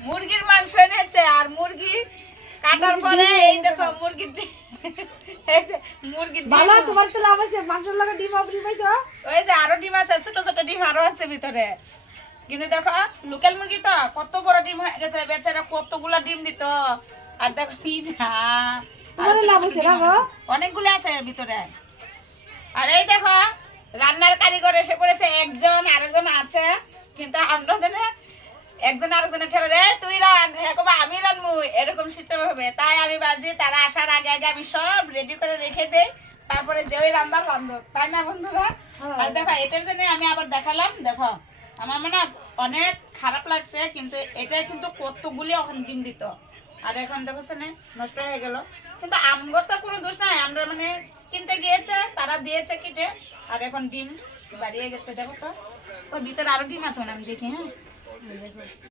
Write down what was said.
মুরগির মাংস এনেছে আর মুরগি কাটার পরে এই দেখো মুরগির এই যে মুরগির ভালো তোমার তো লাভ আছে মাংসের লাগা ডিম আপনি পাইছো ওই যে আরো ডিম আছে ছোট ছোট ডিম আরো আছে ভিতরে কিন্তু দেখো লোকাল মুরগি তো কত বড় ডিম হয়ে গেছে বেচারা কতগুলা ডিম দিত আর দেখো কি যা তোমার লাভ আছে না গো অনেকগুলো আছে ভিতরে আর এই দেখো রান্নার কারিগর এসে পড়েছে একজন আরেকজন আছে কিন্তু আমরা না একজন আরেকজনের ঠেলে রে তুই রান আমি রানবো এরকম সিস্টেম হবে তাই আমি ভাবছি তারা আসার আগে আগে আমি সব রেডি করে রেখে দেই তারপরে যে ওই রান্নার রান্ধব তাই না বন্ধুরা আর দেখো এটার জন্য আমি আবার দেখালাম দেখো আমার মানে অনেক খারাপ লাগছে কিন্তু এটা কিন্তু কতগুলি এখন ডিম দিত আর এখন দেখো না নষ্ট হয়ে গেল কিন্তু আমগর তো কোনো দোষ নাই আমরা মানে কিনতে গিয়েছে তারা দিয়েছে কিটে আর এখন ডিম বাড়িয়ে গেছে দেখো তো ও ভিতরে আরো ডিম আছে না আমি দেখি হ্যাঁ দেখো